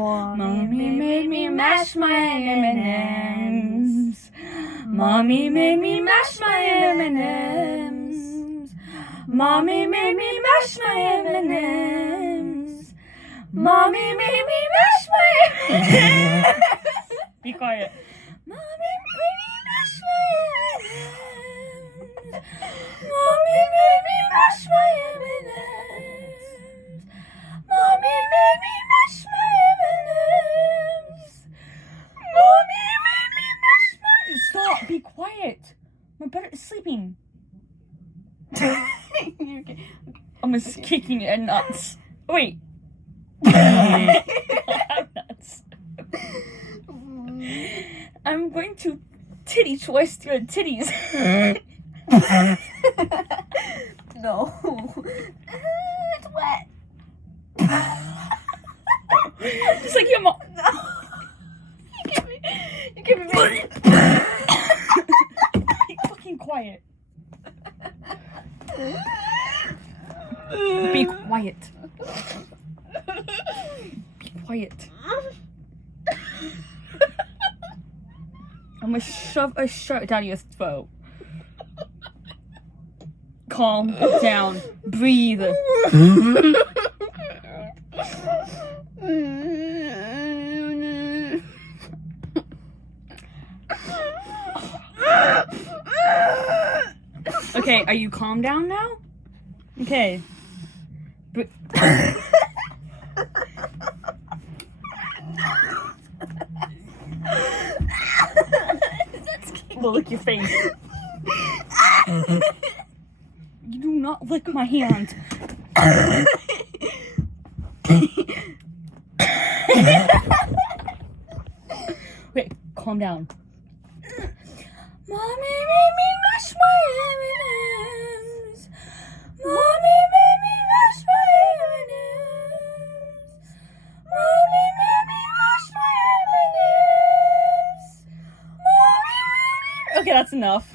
Mommy made me mash my M&Ms. Mommy made me mash my M&Ms. Mommy made me mash my M&Ms. Mommy made me mash my M&Ms. Be quiet. Mommy made me mash my M&Ms. Mommy made me mash my M&Ms. Mommy made me mash my M&Ms. Mommy made me mash my... Stop! Be quiet! My brother is sleeping. I'm just kicking your nuts. Wait. I have nuts. I'm going to titty twist your titties. No. It's wet. Just like your mom. You give me. Be fucking quiet. Be quiet. Be quiet. I'm gonna shove a shirt down your throat. Calm down. Breathe. Okay, are you calm down now? Okay. Well, lick your face. You do not lick my hand. Wait, calm down. Mommy made me mash my M&Ms. Mommy made me mash my M&Ms. Mommy made me mash my M&Ms. Mommy made me... Okay, that's enough.